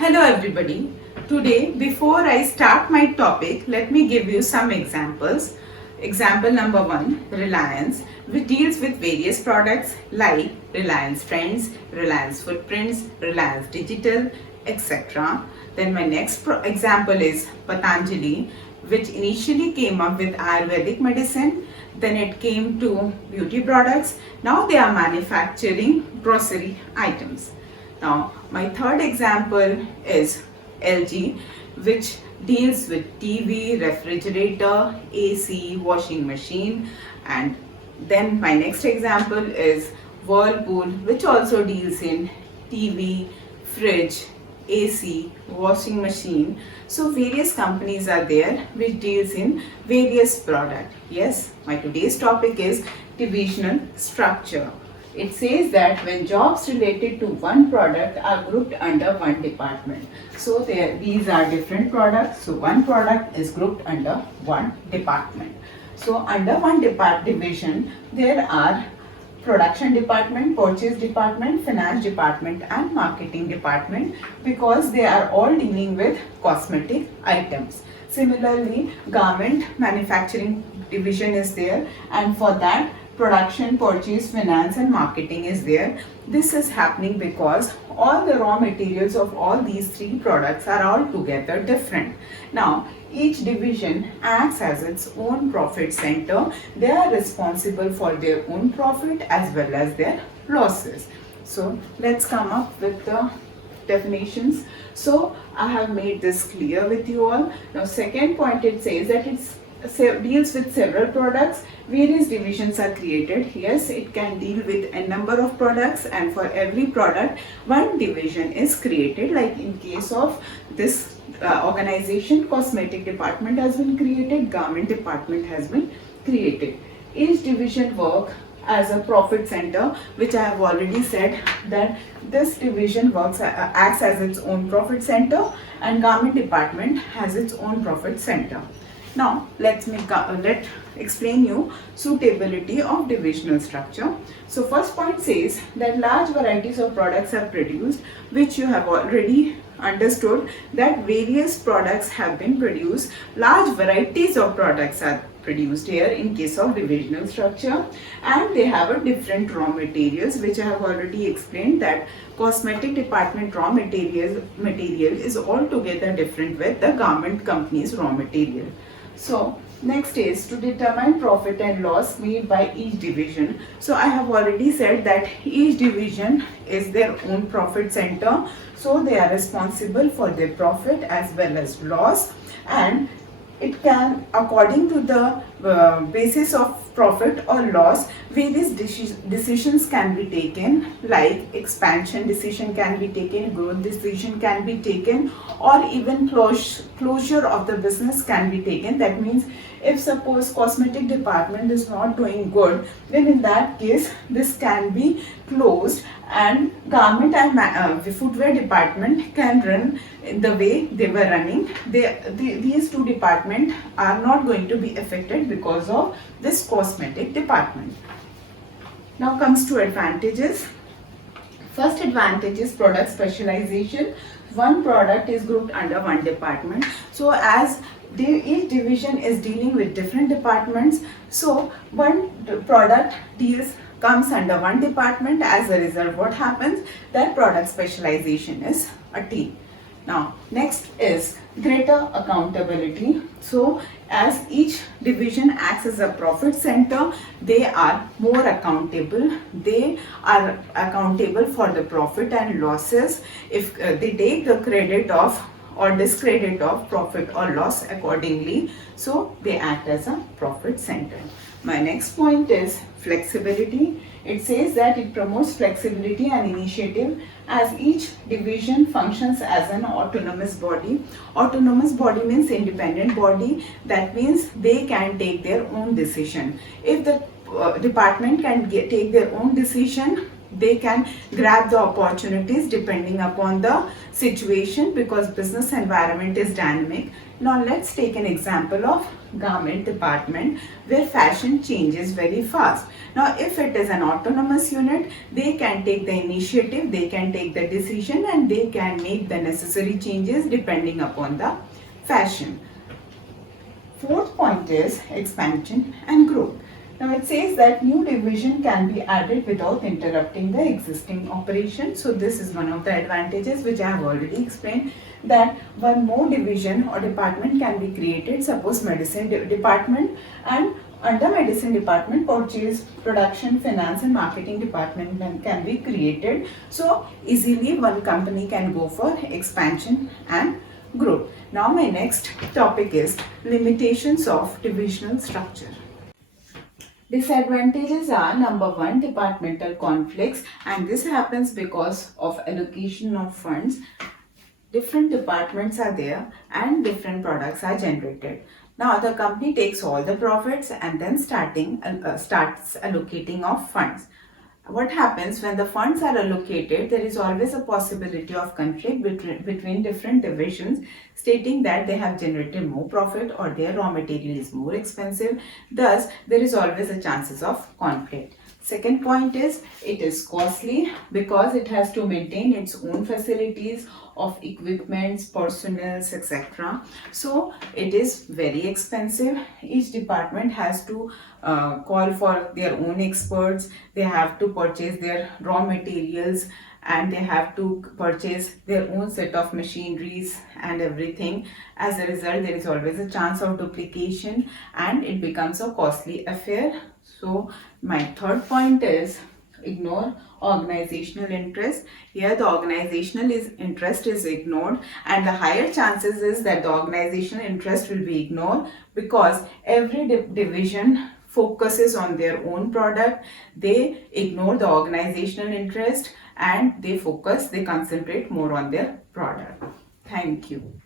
Hello everybody. Today, before I start my topic, let me give you some examples. Example number 1, Reliance, which deals with various products like Reliance Trends, Reliance Footprints, Reliance Digital, etc. Then my next example is Patanjali, which initially came up with Ayurvedic medicine, then it came to beauty products. Now they are manufacturing grocery items. Now, my third example is LG, which deals with TV, refrigerator, AC, washing machine, and then my next example is Whirlpool, which also deals in TV, fridge, AC, washing machine. So various companies are there which deals in various products. Yes, my today's topic is divisional structure. It says that when jobs related to one product are grouped under one department. So these are different products. So one product is grouped under one department. So under one division, there are production department, purchase department, finance department and marketing department, because they are all dealing with cosmetic items. Similarly, garment manufacturing division is there, and for that production, purchase, finance and marketing is there. This is happening because all the raw materials of all these three products are altogether different. Now, each division acts as its own profit center. They are responsible for their own profit as well as their losses. So, let's come up with the definitions. So, I have made this clear with you all. Now, second point, it says that it's deals with several products. Various divisions are created. Yes, it can deal with a number of products, and for every product one division is created. Like in case of this organization, cosmetic department has been created, garment department has been created. Each division work as a profit center, which I have already said that this division works acts as its own profit center, and garment department has its own profit center. Now let explain you suitability of divisional structure. So first point says that large varieties of products are produced, which you have already understood that various products have been produced. Large varieties of products are produced here in case of divisional structure, and they have a different raw materials, which I have already explained that cosmetic department raw material is altogether different with the garment company's raw material. So next is to determine profit and loss made by each division. So I have already said that each division is their own profit center. So they are responsible for their profit as well as loss, and it can, according to the basis of profit or loss, various decisions can be taken, like expansion decision can be taken, growth decision can be taken, or even closure of the business can be taken. That means if suppose cosmetic department is not doing good, then in that case this can be closed, and garment and footwear department can run the way they were running. These two departments are not going to be affected because of this cosmetic department. Now comes to advantages. First advantage is product specialization. One product is grouped under one department. So as each division is dealing with different departments, so one product comes under one department. As a result, what happens? That product specialization is attained. Now next is greater accountability. So as each division acts as a profit center, they are more accountable. They are accountable for the profit and losses. If they take the credit of or discredit of profit or loss accordingly, so they act as a profit center. My next point is flexibility. It says that it promotes flexibility and initiative as each division functions as an autonomous body. Autonomous body means independent body. That means they can take their own decision. If the department can take their own decision, they can grab the opportunities depending upon the situation, because business environment is dynamic. Now let's take an example of garment department where fashion changes very fast. Now if it is an autonomous unit, they can take the initiative, they can take the decision, and they can make the necessary changes depending upon the fashion. Fourth point is expansion and growth. Now it says that new division can be added without interrupting the existing operation. So this is one of the advantages which I have already explained, that one more division or department can be created. Suppose medicine department, and under medicine department purchase, production, finance and marketing department can be created. So easily one company can go for expansion and growth. Now my next topic is limitations of divisional structure. Disadvantages are: number one, departmental conflicts, and this happens because of allocation of funds. Different departments are there and different products are generated. Now the company takes all the profits and then starts allocating of funds. What happens when the funds are allocated? There is always a possibility of conflict between different divisions, stating that they have generated more profit or their raw material is more expensive. Thus, there is always a chances of conflict. Second point is, it is costly because it has to maintain its own facilities of equipments, personnels, etc. So it is very expensive. Each department has to call for their own experts. They have to purchase their raw materials and they have to purchase their own set of machineries and everything. As a result, there is always a chance of duplication and it becomes a costly affair. So my third point is, ignore organizational interest. Here the organizational interest is ignored, and the higher chances is that the organizational interest will be ignored because every division focuses on their own product. They ignore the organizational interest and they concentrate more on their product. Thank you.